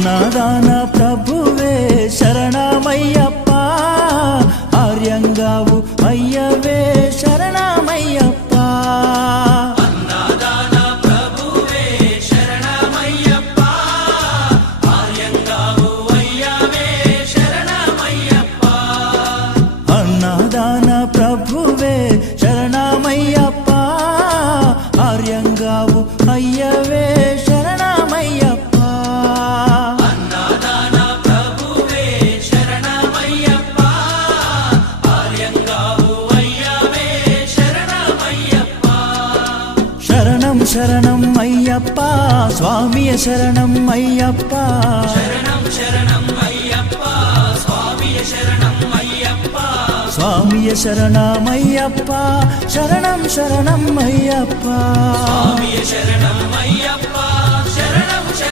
అన్నదాన ప్రభువే శరణమయ్యప్ప, ఆర్యంగావు అయ్యవే శరణమయ్యప్ప. అన్నదాన ప్రభువే శరణమయ్యప్ప, ఆర్యంగావు అయ్యవే శరణమయ్యప్ప. అన్నదాన ప్రభువే శరణమయ్యప్ప, ఆర్యంగావు అయ్యవే శరణమయ్యప్ప. అన్నదాన ప్రభువే శరణమయ్యప్ప, ఆర్యంగావు అయ్యవే శరణమయ్యప్ప. శరణం శరణం అయ్యప్ప, స్వామియ శరణం అయ్యప్ప. శరణం శరణం అయ్యప్ప, స్వామియ శరణం అయ్యప్ప. స్వామియ శరణమయ్యప్ప, శరణం శరణం అయ్యప్ప. స్వామియ శరణం అయ్యప్ప.